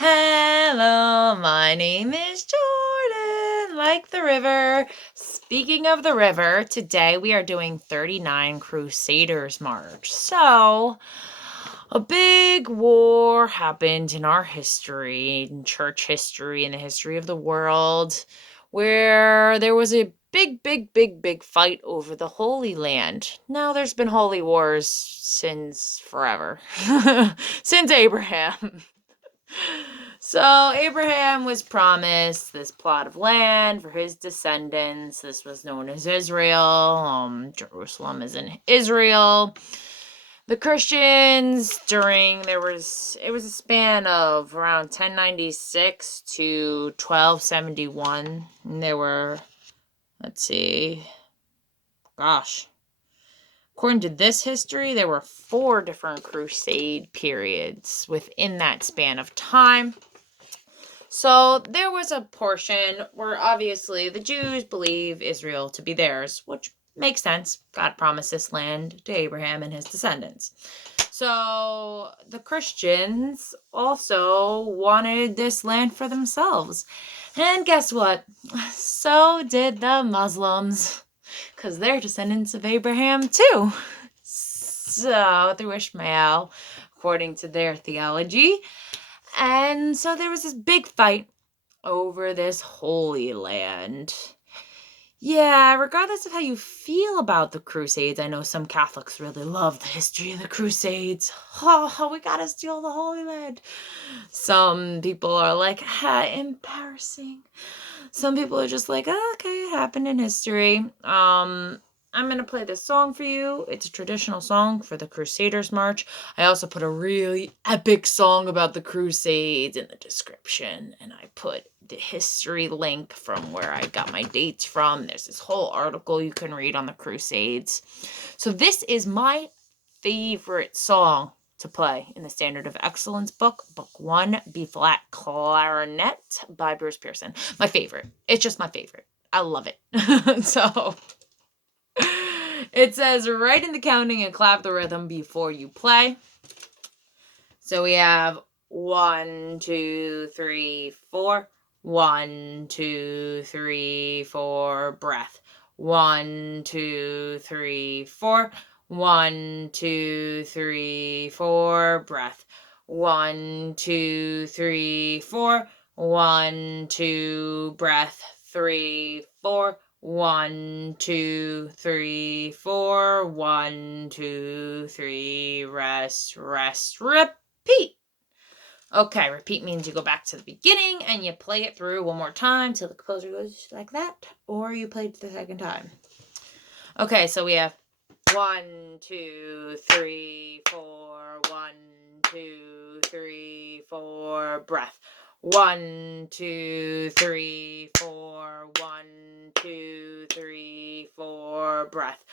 Hello, my name is Jordan, like the river. Speaking of the river, today we are doing 39 Crusaders March. So, a big war happened in our history, in church history, in the history of the world, where there was a big fight over the Holy Land. Now, there's been holy wars since forever, since Abraham. So Abraham was promised this plot of land for his descendants. This was known as Israel. Jerusalem is in Israel. The Christians it was a span of around 1096 to 1271. And there were, according to this history, there were 4 different crusade periods within that span of time. So there was a portion where obviously the Jews believe Israel to be theirs, which makes sense. God promised this land to Abraham and his descendants. So the Christians also wanted this land for themselves. And guess what? So did the Muslims, because they're descendants of Abraham too. So through Ishmael, according to their theology. And so there was this big fight over this Holy Land. Yeah, regardless of how you feel about the Crusades, I know some Catholics really love the history of the Crusades. Oh, we gotta steal the Holy Land. Some people are like, embarrassing. Some people are just like, okay, it happened in history. I'm going to play this song for you. It's a traditional song for the Crusaders March. I also put a really epic song about the Crusades in the description, and I put the history link from where I got my dates from. There's this whole article you can read on the Crusades. So this is my favorite song to play in the Standard of Excellence book, Book 1, B-flat Clarinet by Bruce Pearson. My favorite. It's just my favorite. I love it. So it says, write in the counting and clap the rhythm before you play. So we have 1, 2, 3, 4. 1, 2, 3, 4, breath. 1, 2, 3, 4. 1, 2, 3, 4, breath. 1, 2, 3, 4. 1, 2, breath. 3, 4. 1, 2, 3, 4. 1, 2, 3, rest, repeat. Okay, repeat means you go back to the beginning and you play it through one more time till the composer goes like that, or you play it the second time. Okay, so we have 1, 2, 3, 4. 1, 2, 3, 4. Breath. 1, 2, 3, 4. 1, 2, 3, 4. Breath.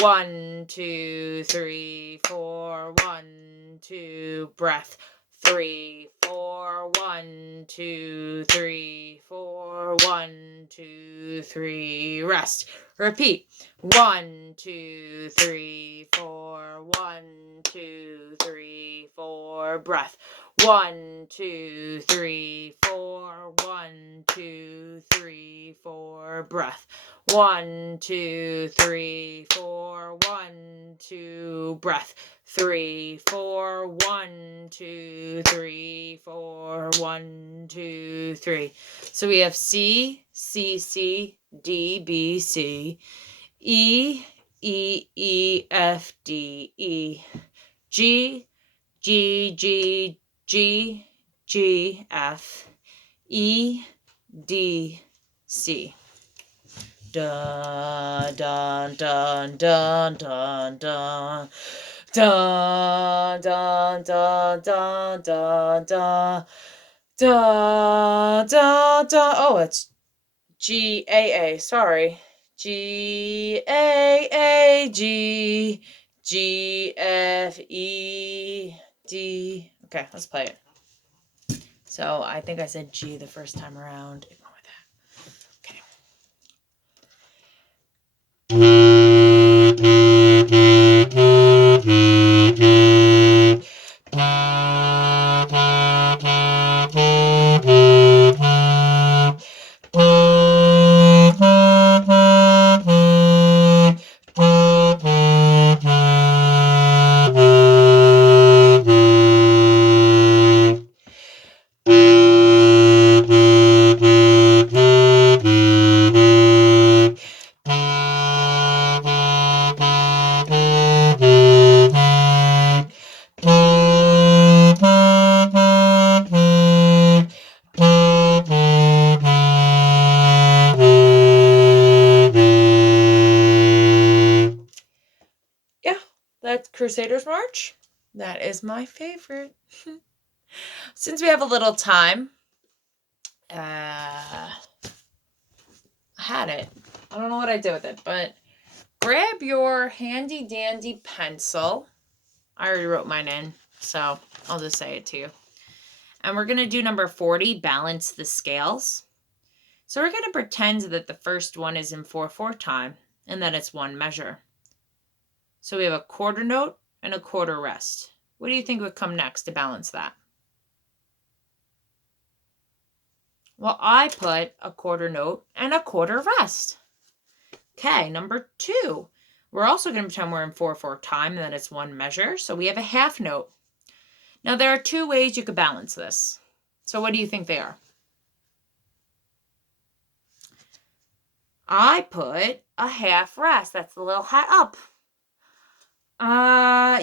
1, 2, 3, 4. 1, 2, breath. 3, 4. 1, 2, 3, 4. 1, 2, 3. Rest. Repeat. 1, 2, 3, 4. 1, 2, 3, 4. Breath. 1, 2, 3, 4. 1, 2, 3, 4. Breath. 1, 2, 3, 4. 1, 2, breath. 3, 4. 1, 2, 3, 4. 1, 2, 3. So we have C, C, C, D, B, C, E, E, E, F, D, E, G, G, G, G, G, F, E, D, C. Dun, dun, dun, dun, dun, dun. Dun, dun, dun, dun, dun, dun. Dun, dun, dun. Oh, it's G-A-A. Sorry. G-A-A, G, G-F-E-D. Okay, let's play it. So I think I said G the first time around. Ignore that. Okay. Crusaders March. That is my favorite. Since we have a little time, I had it. I don't know what I did with it, but grab your handy dandy pencil. I already wrote mine in, so I'll just say it to you. And we're going to do number 40, balance the scales. So we're going to pretend that the first one is in 4/4 time and that it's one measure. So we have a quarter note and a quarter rest. What do you think would come next to balance that? Well, I put a quarter note and a quarter rest. Okay, number 2. We're also going to pretend we're in 4/4 time and that it's one measure. So we have a half note. Now there are 2 ways you could balance this. So what do you think they are? I put a half rest. That's the little hat up.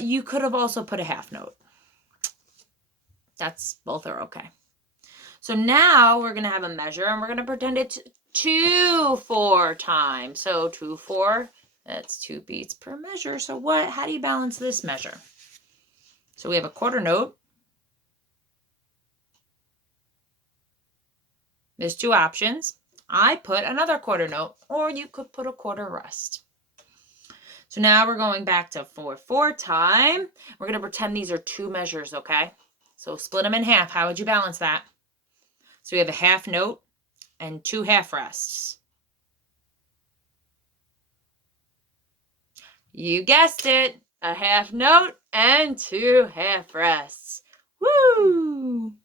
You could have also put a half note. Both are okay. So now we're going to have a measure and we're going to pretend it's 2/4 time. So 2/4, that's 2 beats per measure. So how do you balance this measure? So we have a quarter note. There's 2 options. I put another quarter note, or you could put a quarter rest. So now we're going back to 4/4 time. We're going to pretend these are 2 measures, okay? So split them in half. How would you balance that? So we have a half note and 2 half rests. You guessed it, a half note and 2 half rests. Woo!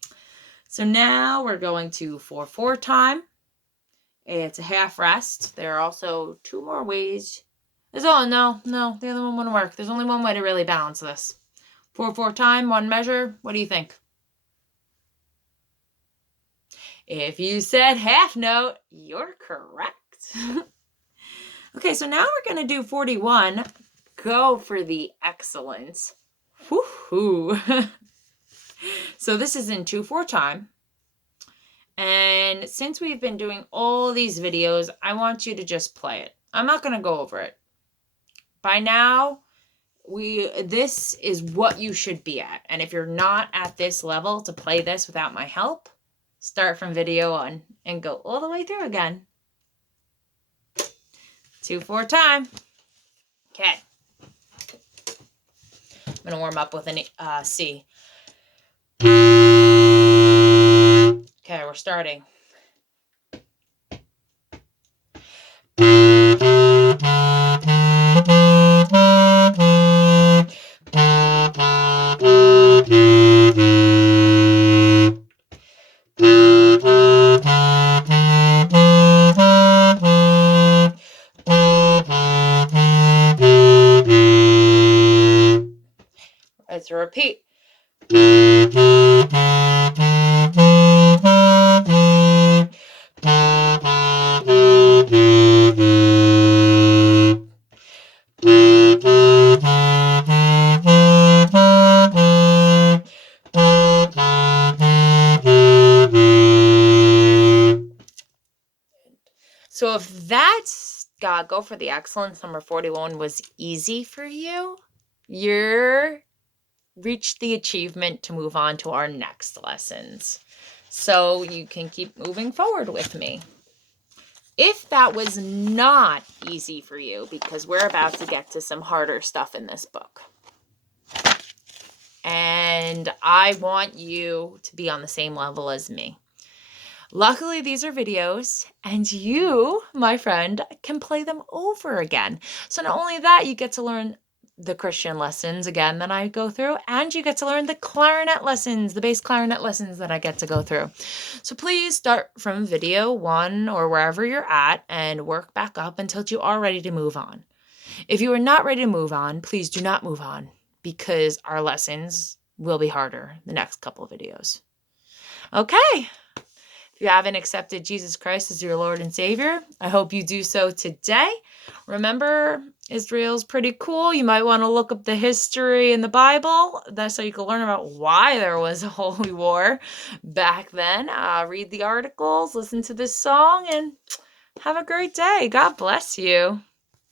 So now we're going to 4/4 time. It's a half rest. There are also 2 more ways. No, the other one wouldn't work. There's only one way to really balance this. 4/4 time, one measure. What do you think? If you said half note, you're correct. Okay, so now we're going to do 41. Go for the excellence. Woohoo! So this is in 2/4 time. And since we've been doing all these videos, I want you to just play it. I'm not going to go over it. By now, this is what you should be at. And if you're not at this level to play this without my help, start from video 1 and go all the way through again. 2/4 time. Okay. I'm going to warm up with an C. Okay, we're starting. Let's repeat. So if that's Go for the Excellence number 41 was easy for you, you're reached the achievement to move on to our next lessons. So you can keep moving forward with me. If that was not easy for you, because we're about to get to some harder stuff in this book, and I want you to be on the same level as me. Luckily, these are videos, and you, my friend, can play them over again. So not only that, you get to learn the Christian lessons again that I go through, and you get to learn the clarinet lessons, the bass clarinet lessons that I get to go through. So please start from video 1 or wherever you're at and work back up until you are ready to move on. If you are not ready to move on, please do not move on, because our lessons will be harder the next couple of videos. Okay. If you haven't accepted Jesus Christ as your Lord and Savior, I hope you do so today. Remember, Israel's pretty cool. You might want to look up the history in the Bible. That's so you can learn about why there was a holy war back then. Read the articles, listen to this song, and have a great day. God bless you.